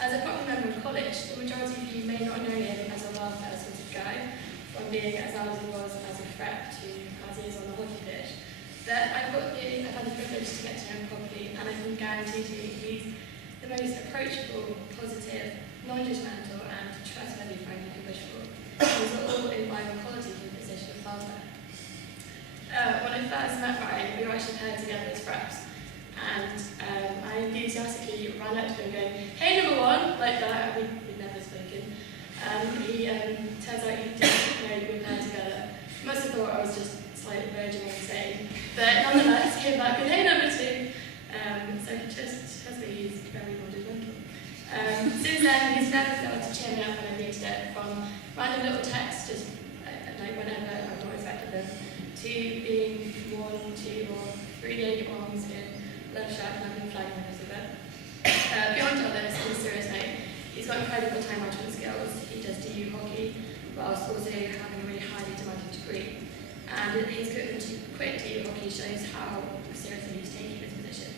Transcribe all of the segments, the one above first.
As a popular member of college, the majority of you may not know him as a welfare sort of guy, from being as loud as he was as a threat to as he is on the hockey pitch. But I've had the privilege to get to know him properly, and I can guarantee to you he's the most approachable, positive, non-judgmental and trustworthy friend you can wish for. These are all invaluable qualities in the position of welfare. When I first met Ryan, we were actually paired together as reps, and I enthusiastically ran up to him going, "Hey, number one," like that, and we'd never spoken. He turns out he didn't know we were paired together. He must have thought I was just slightly verging on insane, but nonetheless came back with, "Hey, number two." So he just tells me he's very non-judgmental. Since then, he's never failed to cheer me up when I needed it, from random little texts, just like whenever I've not expected them, to being 1, 2, or 3 day ones in love shack and I've been flagging those of it. Beyond all this, on a serious note, he's got incredible time management skills. He does DU hockey, whilst also having a really highly demanding degree. And his commitment to quit DU hockey shows how seriously he's taking his position.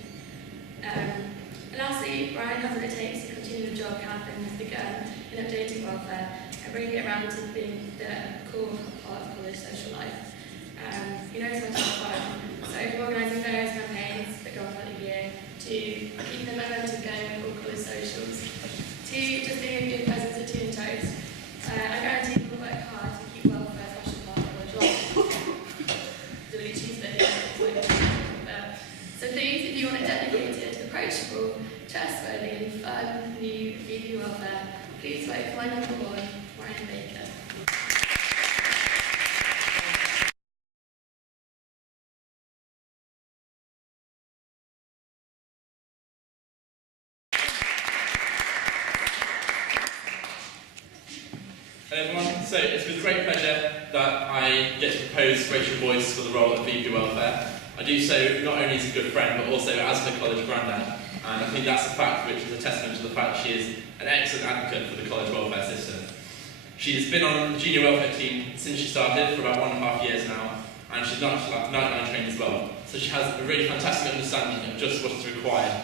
And lastly, Ryan has what it takes to continue the job Catherine has begun in updating welfare and bringing it around to being the core part of college social life. He knows how to have fun, so from organising various campaigns that go on throughout the year, to keeping the momentum going with all college socials, to just being a good presence at Tea and Toast. I guarantee he will work hard to keep welfare a special part of college life. Doing a cheese bit here. So please, if you want a dedicated, approachable, trustworthy and fun new VP welfare, please vote for my number one, Ryan Baker. Hello everyone, so it's with great pleasure that I get to propose Rachael Boyce for the role of VP Welfare. I do so not only as a good friend, but also as her college granddad, and I think that's a fact which is a testament to the fact that she is an excellent advocate for the college welfare system. She's been on the junior welfare team since she started for about 1.5 years now, and she's night trained as well, so she has a really fantastic understanding of just what is required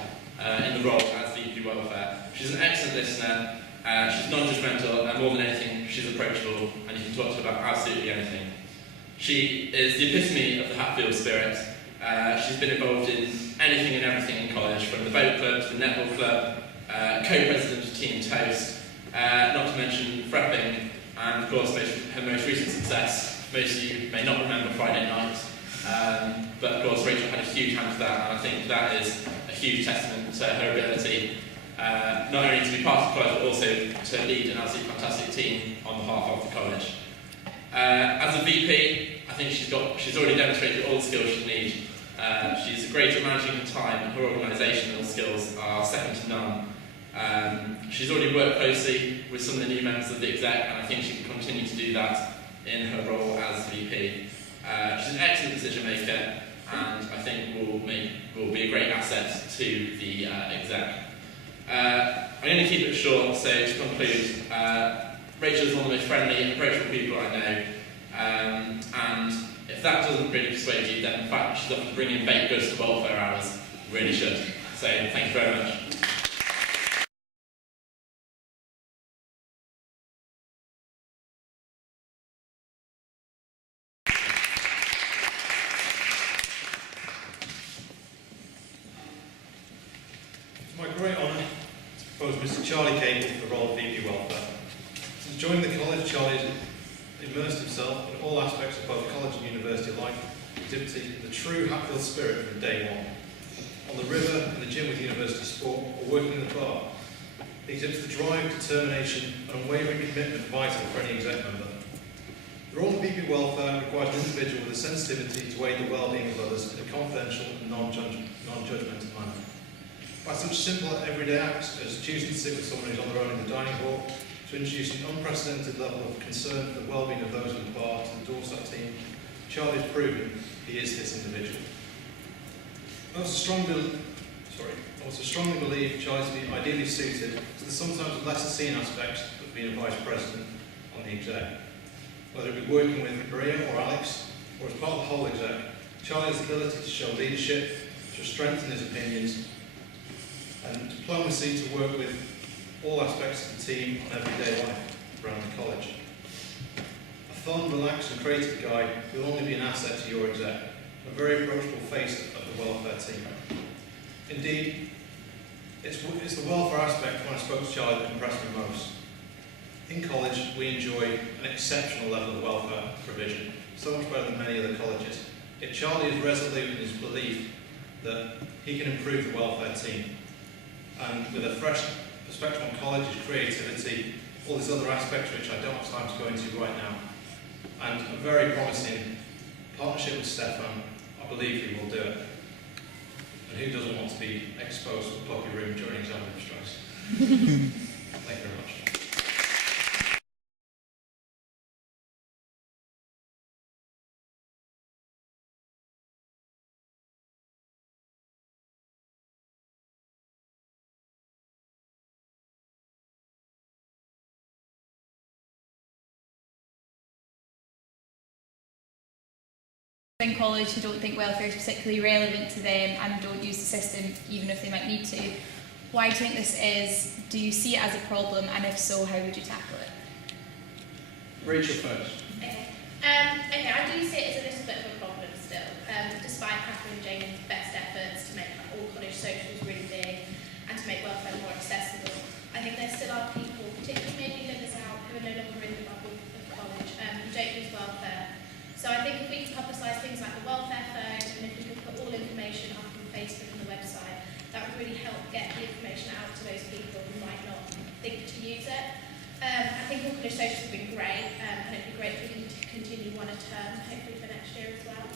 in the role as VP Welfare. She's an excellent listener. She's non-judgmental, and more than anything, she's approachable, and you can talk to her about absolutely anything. She is the epitome of the Hatfield spirit. She's been involved in anything and everything in college, from the boat club to the netball club, co-president of Tea and Toast, not to mention prepping, and of course her most recent success. Most of you may not remember Friday night, but of course Rachel had a huge hand to that, and I think that is a huge testament to her ability not only to be part of the college, but also to lead an absolutely fantastic team on behalf of the college. As a VP, I think she's already demonstrated all the skills she needs. She's great at managing her time, and her organisational skills are second to none. She's already worked closely with some of the new members of the exec, and I think she can continue to do that in her role as VP. She's an excellent decision maker, and I think will be a great asset to the exec. I'm going to keep it short, so to conclude, Rachel is one of the most friendly and approachable people I know, and if that doesn't really persuade you, then the fact that she's offered to bring in baked goods to welfare hours really should. So thank you very much. It's my great honour to propose Mr. Charlie Capel for the role of VP Welfare. Since joining the college, Charlie has immersed himself in all aspects of both college and university life, exhibiting the true Hatfield spirit from day one. On the river, in the gym with university sport, or working in the bar, he exhibits the drive, determination and unwavering commitment vital for any exec member. The role of VP Welfare requires an individual with a sensitivity to aid the well-being of others in a confidential and non-judgmental manner. By such simple everyday acts as choosing to sit with someone who's on their own in the dining hall, to introduce an unprecedented level of concern for the well-being of those in the bar to the Dorset team, Charlie has proven he is this individual. I also strongly believe Charlie to be ideally suited to the sometimes lesser seen aspects of being a vice president on the exec. Whether it be working with Maria or Alex, or as part of the whole exec, Charlie has the ability to show leadership, to strengthen his opinions, and diplomacy to work with all aspects of the team and everyday life around the college. A fun, relaxed and creative guy will only be an asset to your exec, a very approachable face of the welfare team. Indeed, it's the welfare aspect when I spoke to Charlie that impressed me most. In college, we enjoy an exceptional level of welfare provision, so much better than many other colleges. Yet Charlie is resolute in his belief that he can improve the welfare team. And with a fresh perspective on college, his creativity, all these other aspects which I don't have time to go into right now, and a very promising partnership with Stefan, I believe he will do it. And who doesn't want to be exposed to a puppy room during exam stress? Thank you very much. In college who don't think welfare is particularly relevant to them and don't use the system even if they might need to. Why do you think this is? Do you see it as a problem, and if so, how would you tackle it? Rachel first. Okay, I do see it as a little bit of a problem still, despite Catherine and Jane's best efforts to make all college socials really big and to make welfare more accessible. I think there still are people, particularly maybe livers out, who are no longer in the bubble of college, who don't use welfare. So I think if we can publicise things like the welfare phone, and if we can put all information up on Facebook and the website, that would really help get the information out to those people who might not think to use it. I think all college socials have been great, and it'd be great if we can continue one a term, hopefully for next year as well.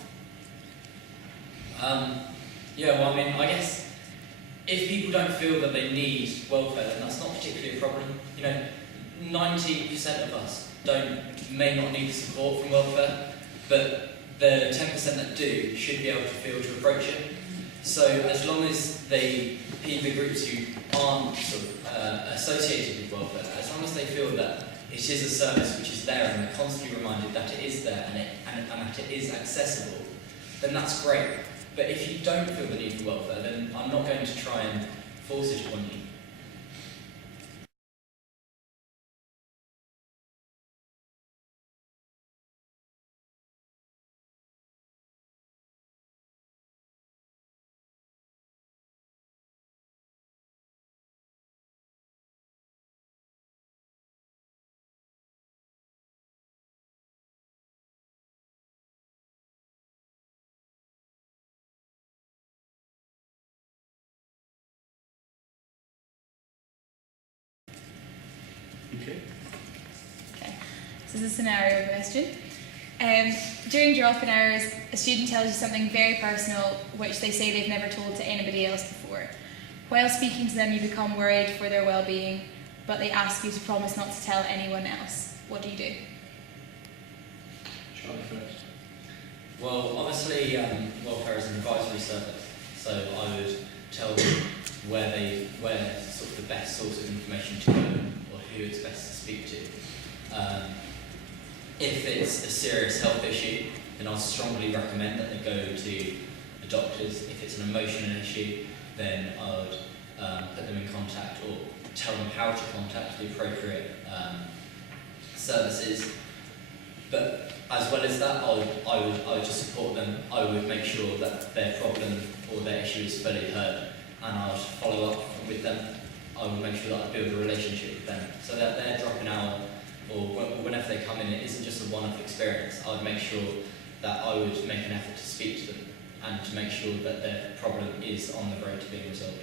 Yeah, well, I mean, I guess if people don't feel that they need welfare, then that's not particularly a problem. You know, 90% of us may not need support from welfare, but the 10% that do should be able to feel to approach it. So as long as the groups who aren't sort of, associated with welfare, as long as they feel that it is a service which is there and they're constantly reminded that it is there and that it is accessible, then that's great. But if you don't feel the need for welfare, then I'm not going to try and force it upon you. Okay. Okay, so this is a scenario question. During drop-in hours, a student tells you something very personal which they say they've never told to anybody else before. While speaking to them, you become worried for their well-being, but they ask you to promise not to tell anyone else. What do you do? Charlie first. Well, obviously, welfare is an advisory service, so I would tell them where sort of the best source of information to go, or who it's best to speak to. If it's a serious health issue, then I'll strongly recommend that they go to the doctors. If it's an emotional issue, then I would put them in contact or tell them how to contact the appropriate services. But as well as that, I would just support them. I would make sure that their problem or their issue is fully heard, and I would follow up with them. I would make sure that I build a relationship with them, so that their drop-in hour or whenever they come in, it isn't just a one-off experience. I would make sure that I would make an effort to speak to them and to make sure that their problem is on the road to being resolved.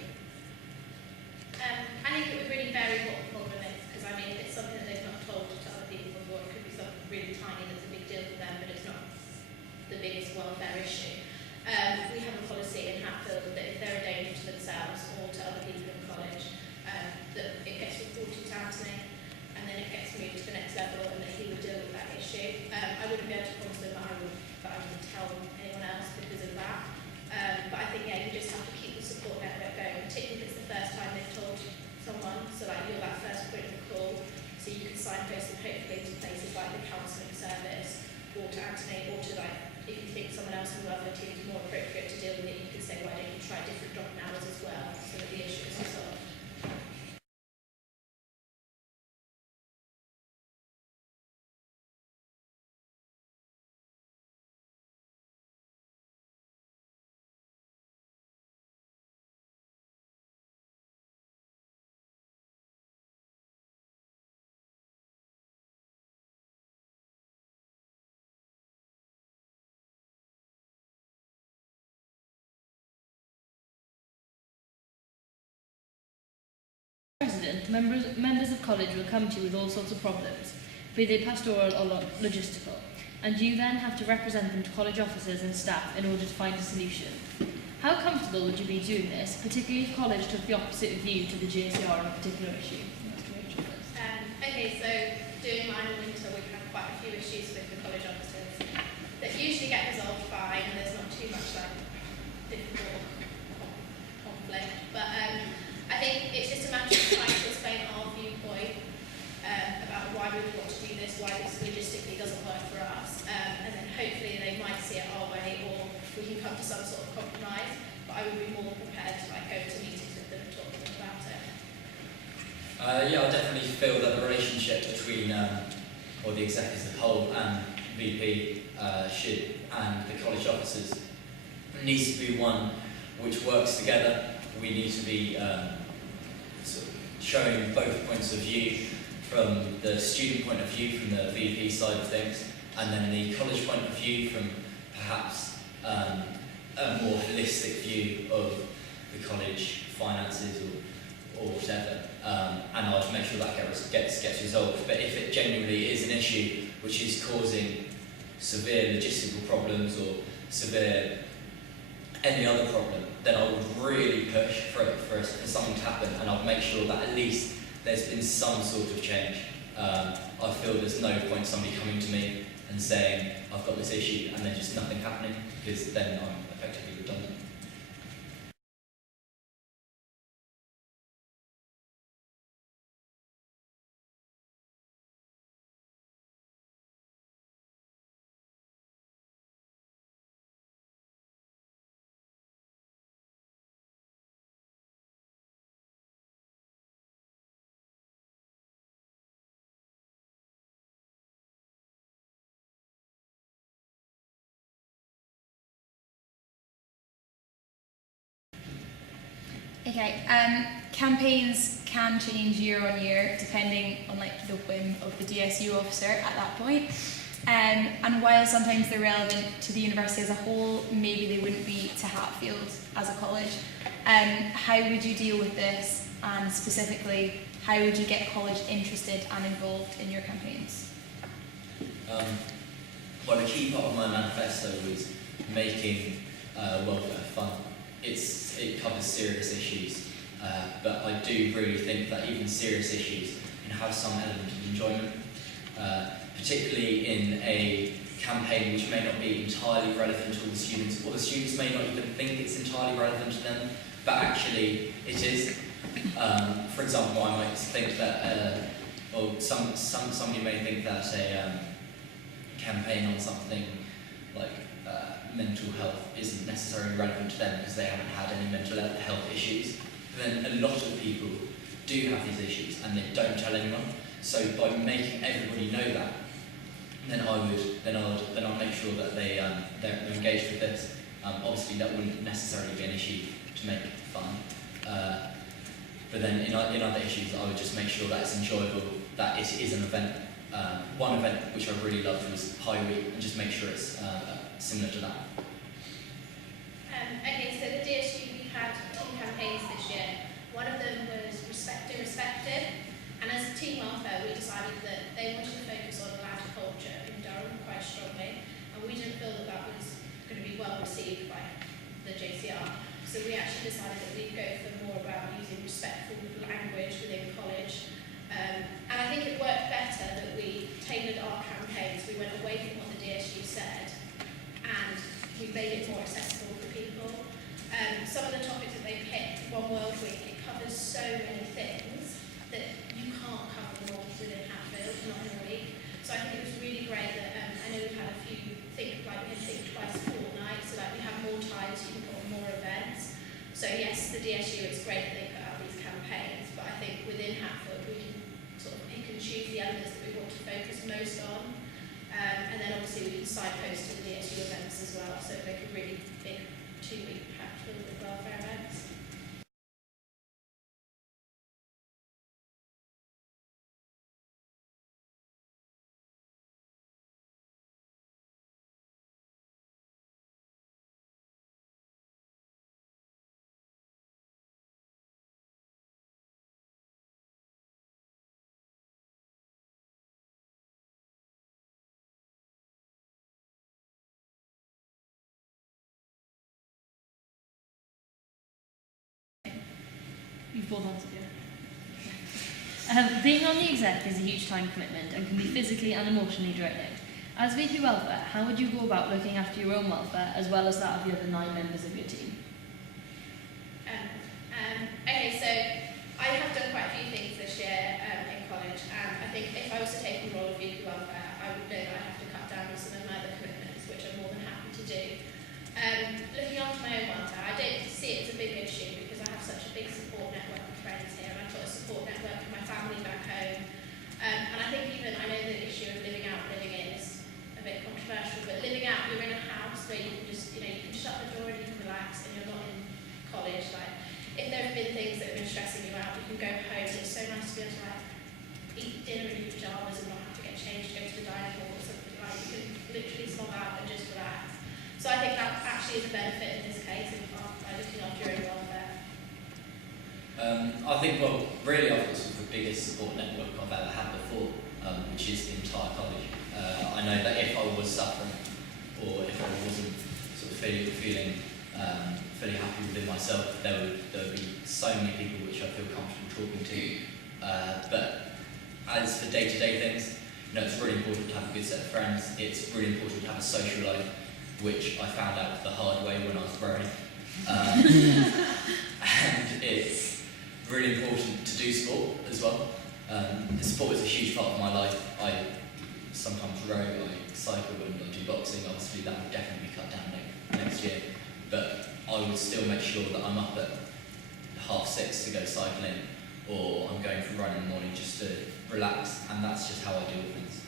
I think it would really vary what the problem is, because I mean, if it's something that they've not told to other people before, it could be something really tiny that's a big deal for them, but it's not the biggest welfare issue. We have a policy in Capel that if they're a danger to themselves or to other people in college, that it gets reported to Anthony, and then it gets moved to the next level, and that he would deal with that issue. I wouldn't be able to promise them that I would tell anyone else because of that. But I think, yeah, you just have to keep the support network going, particularly if it's the first time they've told someone, so like you're that first point of call, so you can signpost them hopefully to places like the counselling service, or to Anthony, or to like, if you think someone else in the welfare team is more appropriate to deal with it, you can say, why don't you try different drop-in hours as well, so that the issue is resolved. President, members of college will come to you with all sorts of problems, be they pastoral or logistical, and you then have to represent them to college officers and staff in order to find a solution. How comfortable would you be doing this, particularly if college took the opposite view to the JCR on a particular issue? That's Rachael first. Okay, so doing mine in winter, we've had quite a few issues with the college officers that usually get resolved fine, and there's not too much like difficult conflict. But I think it's just a matter of trying to explain our viewpoint about why we want to do this, why this logistically doesn't work for us, and then hopefully they might see it our way, or we can come to some sort of compromise. But I would be more prepared to like go to meetings with them and talk to them about it. Yeah, I definitely feel that the relationship between, or the executives as a whole and VP and the college officers needs to be one which works together. We need to be sort of showing both points of view, from the student point of view, from the VP side of things, and then the college point of view from perhaps a more holistic view of the college finances or whatever. And I'll make sure that gets resolved. But if it genuinely is an issue which is causing severe logistical problems or severe any other problem, then I would really push for something to happen, and I'd make sure that at least there's been some sort of change. I feel there's no point somebody coming to me and saying, I've got this issue, and then just nothing happening, because then I'm effectively redundant. Okay, campaigns can change year on year depending on like the whim of the DSU officer at that point. And while sometimes they're relevant to the university as a whole, maybe they wouldn't be to Hatfield as a college. How would you deal with this, and specifically, how would you get college interested and involved in your campaigns? Well, a key part of my manifesto was making welfare fun. It covers serious issues, but I do really think that even serious issues can have some element of enjoyment, particularly in a campaign which may not be entirely relevant to all the students, or the students may not even think it's entirely relevant to them, but actually it is. For example, I might think that, or somebody may think that a campaign on something like mental health isn't necessarily relevant to them because they haven't had any mental health issues. But then a lot of people do have these issues and they don't tell anyone. So by making everybody know that, then I'll make sure that they're engaged with this. Obviously, that wouldn't necessarily be an issue to make fun. But then in other issues, I would just make sure that it's enjoyable, that it is an event. One event which I really loved was Pie Week, and just make sure it's similar to that. Okay, so the DSU, we had 2 campaigns this year. One of them was Respected, and as a team welfare, we decided that they wanted to focus on agriculture in Durham quite strongly, and we didn't feel that that was going to be well received by the JCR. So we actually decided that we'd go for more about using respectful language within college. And I think it worked better that we tailored our campaigns. We went away from what the DSU said, and we made it more accessible for people. Some of the topics that they picked, One World Week, it covers so many things that you can't cover them all within Hatfield, not in a week. So I think it was really great that, I know we've had a few, we had twice a fortnight, so that we have more time so you can put on more events. So yes, the DSU, it's great that they put out these campaigns, but I think within Hatfield we can sort of pick and choose the elements that we want to focus most on. And then obviously we can signpost to the DSU events as well, so make a really big 2-week pack with welfare events. You've both answered, yeah. Being on the exec is a huge time commitment and can be physically and emotionally draining. As VP Welfare, how would you go about looking after your own welfare as well as that of the other 9 members of your team? Okay, so I have done quite a few things this year in college, and I think if I was to take the role of VP Welfare, I would know that I'd have to cut down on some of my other commitments, which I'm more than happy to do. Looking after my own welfare, I don't see it as a big issue because I have such a big support network of friends here, and I've got a support network of my family back home. And I think even, I know the issue of living out and living in is a bit controversial, but living out, you're in a house where you can just, you can shut the door and you can relax and you're not in college. Like, if there have been things that have been stressing you out, you can go home, and it's so nice to be able to eat dinner in your pyjamas and not have to get changed to go to the dining hall or something. Like, you can literally slob out and just relax. So I think that actually is a benefit in this case by looking after your own welfare. I think, well, really I've got sort of the biggest support network I've ever had before, which is the entire college. I know that if I was suffering or if I wasn't sort of feeling fairly happy within myself, there would be so many people which I feel comfortable talking to. But as for day-to-day things, it's really important to have a good set of friends. It's really important to have a social life, which I found out the hard way when I was growing. And it's really important to do sport as well. Sport is a huge part of my life. I sometimes row, I cycle, and I do boxing. Obviously, that would definitely be cut down next year. But I would still make sure that I'm up at 6:30 to go cycling, or I'm going for a run in the morning just to relax, and that's just how I deal with things.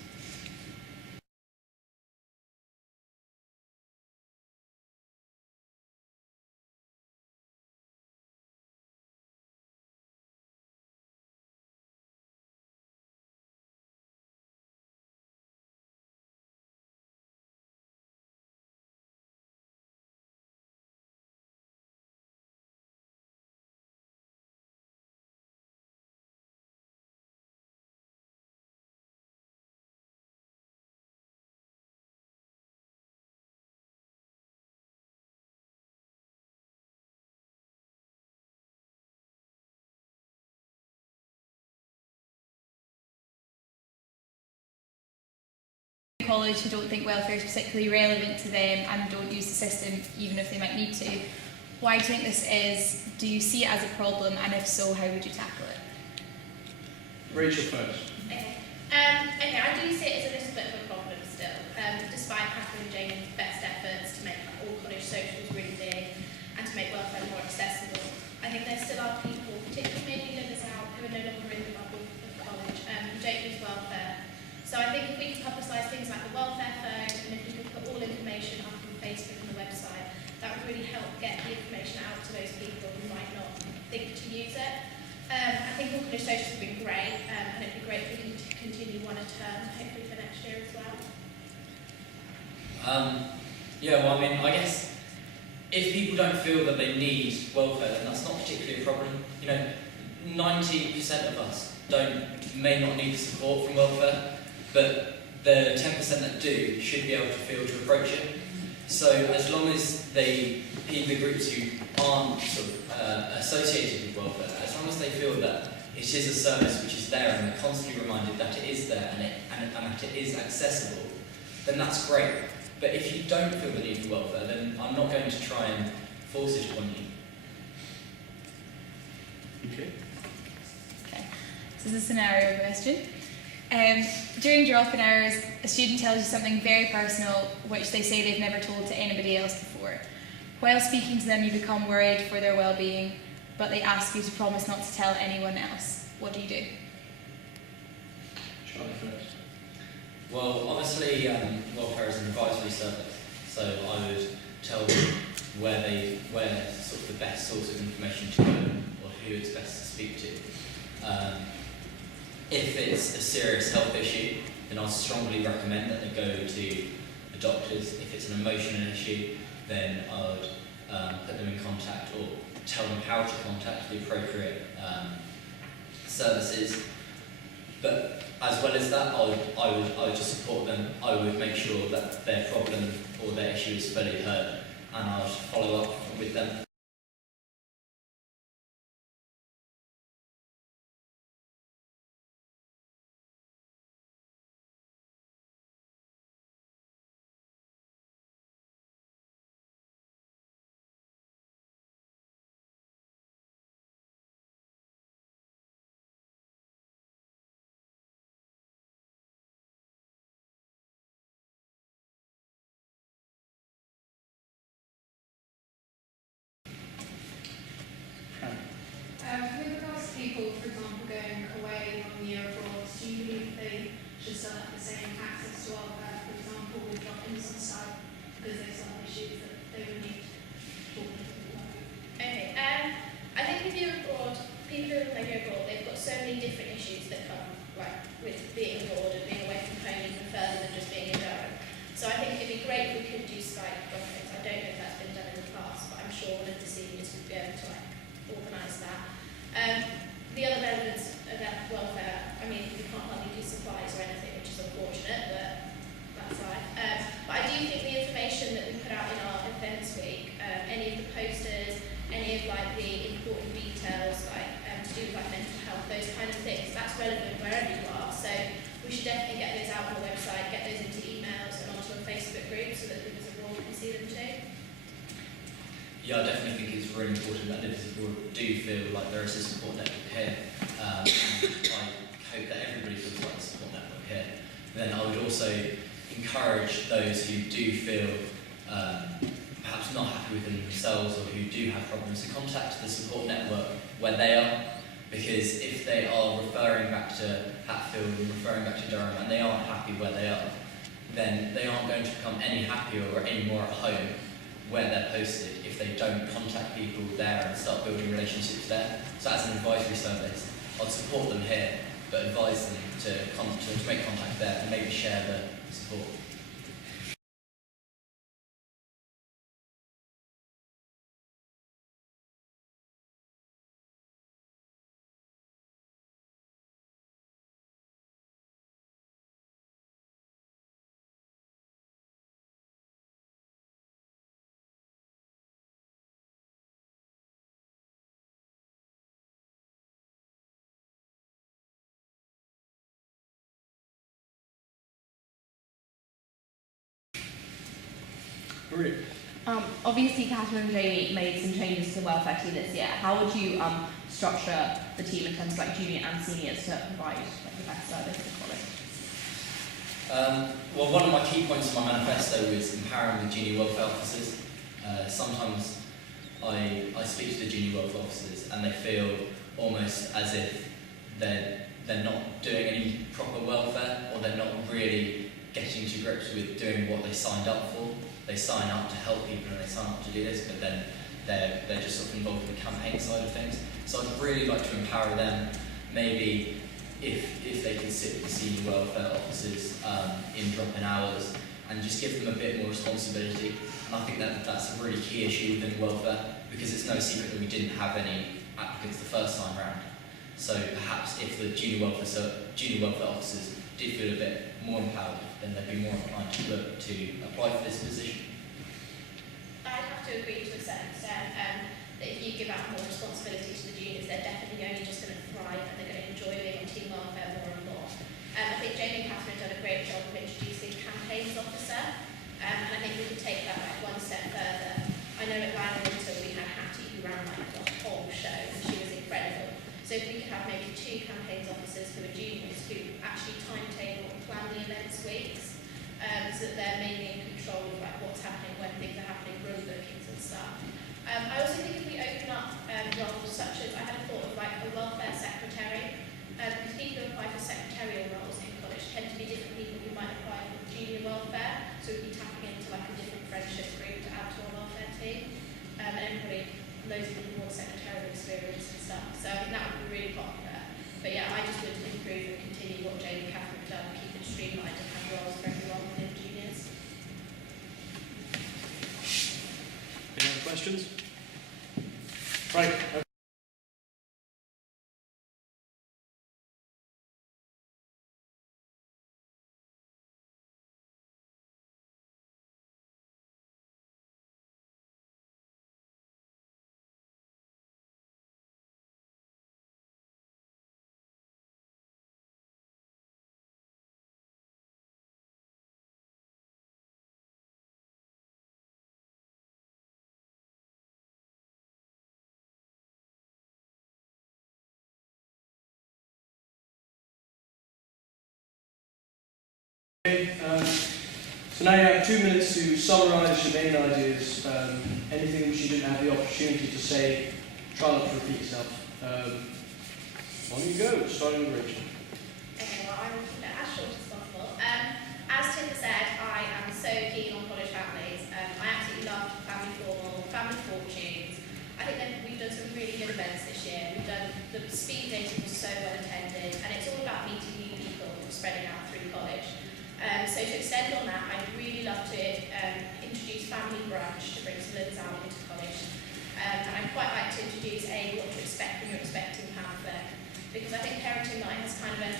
College who don't think welfare is particularly relevant to them and don't use the system even if they might need to. Why do you think this is? Do you see it as a problem, and if so, how would you tackle it? Rachel first. Okay, I do see it as a little bit of a problem still, despite Catherine and Jane's best efforts to make all college socials really big and to make welfare more accessible. I think there still are people, particularly maybe livers out, who are no longer in the bubble of college, who don't use welfare. So I think if we could publicise things like the welfare phone, and if we could put all information up on Facebook and the website, that would really help get the information out to those people who might not think to use it. I think all college socials have been great, and it'd be great if we could continue one a term, hopefully for next year as well. I guess if people don't feel that they need welfare, then that's not particularly a problem. 90% of us may not need support from welfare, but the 10% that do should be able to feel to approach it. So as long as the groups who aren't sort of associated with welfare, as long as they feel that it is a service which is there and they're constantly reminded that it is there and that it is accessible, then that's great. But if you don't feel the need for welfare, then I'm not going to try and force it upon you. Okay. This is a scenario question. During drop-in hours, a student tells you something very personal which they say they've never told to anybody else before. While speaking to them, you become worried for their well-being, but they ask you to promise not to tell anyone else. What do you do? Charlie first. Well, obviously, welfare is an advisory service, so I would tell them where sort of the best source of information to go or who it's best to speak to. If it's a serious health issue, then I'll strongly recommend that they go to the doctors. If it's an emotional issue, then I would put them in contact or tell them how to contact the appropriate services. But as well as that, I would just support them. I would make sure that their problem or their issue is fully heard, and I would follow up with them. paying on year abroad, do you believe they should still have the same access to welfare, for example, with drop-ins on site, because they still have issues that they would need to talk about? Okay, I think if you're abroad, people who maybe abroad, they've got so many different issues that come with being abroad and being away from home even further than just being in Durham. So I think it'd be great if we could do Skype drop-ins. I don't know if that's been done in the past, but I'm sure one of the seniors would be able to organise that. The other elements of welfare, I mean, we can't hardly do supplies or anything, which is unfortunate, but that's life. But I do think the information that we put out in our events week, any of the posters, any of the important details to do with mental health, those kind of things, that's relevant wherever you are. So we should definitely get those out on the website, get those into emails and onto a Facebook group so that people abroad can see them too. Yeah, I definitely think it's really important that listeners abroad do feel like there is a support network here. And I hope that everybody feels like a support network here. Then I would also encourage those who do feel perhaps not happy within themselves or who do have problems to contact the support network where they are, because if they are referring back to Hatfield and referring back to Durham and they aren't happy where they are, then they aren't going to become any happier or any more at home where they're posted if they don't contact people there and start building relationships there. So as an advisory service, I'd support them here, but advise them to make contact there and maybe share the support. Obviously, Catherine and Jamie made some changes to the welfare team this year. How would you structure the team in terms of junior and seniors to provide the best service to college? Well, one of my key points in my manifesto is empowering the junior welfare officers. Sometimes I speak to the junior welfare officers and they feel almost as if they're not doing any proper welfare, or they're not really getting to grips with doing what they signed up for. They sign up to help people and they sign up to do this, but then they're just sort of involved in the campaign side of things. So I'd really like to empower them, maybe if they can sit with the senior welfare officers in drop-in hours and just give them a bit more responsibility. And I think that's a really key issue within welfare, because it's no secret that we didn't have any applicants the first time round. So perhaps if the junior welfare officers did feel a bit more empowered, then they'd be more inclined to look to apply for this position. I'd have to agree to a certain extent that if you give out more responsibility to the juniors, they're definitely only just going to thrive and they're going to enjoy being on team welfare more and more. I think Jamie and Catherine have done a great job of introducing campaigns officer, and I think we could take that one step further. I know at Ryan Winter we had Hattie who ran the whole show and she was incredible. So if we could have maybe 2 campaigns officers who are juniors who actually timetable and plan the events weeks, so that they're mainly in control of what's happening, when things are happening, room bookings and stuff. I also think if we open up roles such as, I had a thought of a welfare secretary, because people who apply for secretarial roles in college tend to be different people who might apply for junior welfare, so we'd be tapping into a different friendship group to add to our welfare team. And everybody, loads of people want secretarial experience and stuff, so I think that would be really popular. But yeah, I just would improve and continue what Jamie and Catherine have done, keep it streamlined and have roles for everyone within juniors. Any other questions? Right. So now you have 2 minutes to summarise your main ideas, anything which you didn't have the opportunity to say, try not to repeat yourself. On you go, starting with Rachel. Okay, well, I will keep it as short as possible. As Tim said, I am so keen on college families. I absolutely love Family Formal, Family Fortunes. I think that we've done some really good events this year. We've done, the speed dating was so well attended, and it's all about meeting new people, spreading out through college. So to extend on that, I'd really love to introduce Family Brunch to bring some others out into college. And I'd quite like to introduce a what to expect when you're expecting pamphlet, because I think Parenting Night has kind of a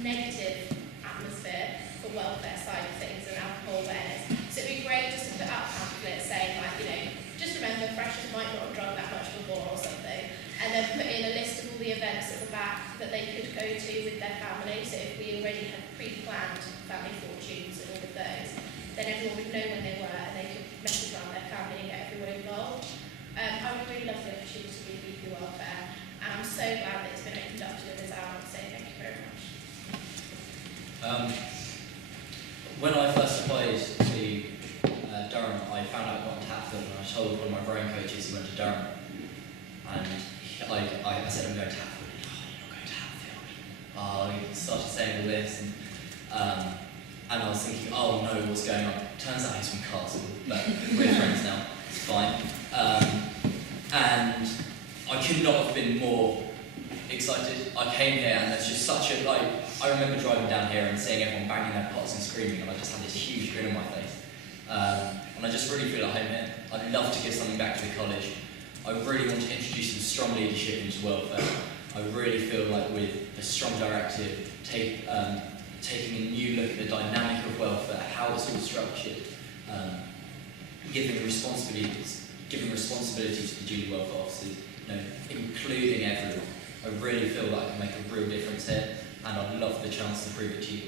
negative atmosphere for welfare side of things and alcohol awareness. So it'd be great just to put out pamphlets saying, like, you know, just remember freshers might not have drunk that much before or something, and then put in a list of all the events at the back that they could go to with their family. So if we already had pre-planned Family Fortunes and all of those, then everyone would know when they were and they could message around their family and get everyone involved. I would really love the opportunity to be VP Welfare, and I'm so glad that it's been opened up to others out, so thank you very much. When I first applied to Durham, I found out I got into Hatfield, and I told one of my rowing coaches who went to Durham, and I said, I'm going to Hatfield. Oh, you're not going to Hatfield. He started saying all this, and I was thinking, oh no, what's going on? Turns out he's from Castle, but we're friends now, it's fine. And I could not have been more excited. I came here and there's just such a, like, I remember driving down here and seeing everyone banging their pots and screaming, and I just had this huge grin on my face. And I just really feel at home here. I'd love to give something back to the college. I really want to introduce some strong leadership into welfare. I really feel like with a strong directive, taking a new look at the dynamic of welfare, how it's all structured, giving responsibility to the junior welfare officers, you know, including everyone. I really feel like I can make a real difference here, and I'd love the chance to prove it to you.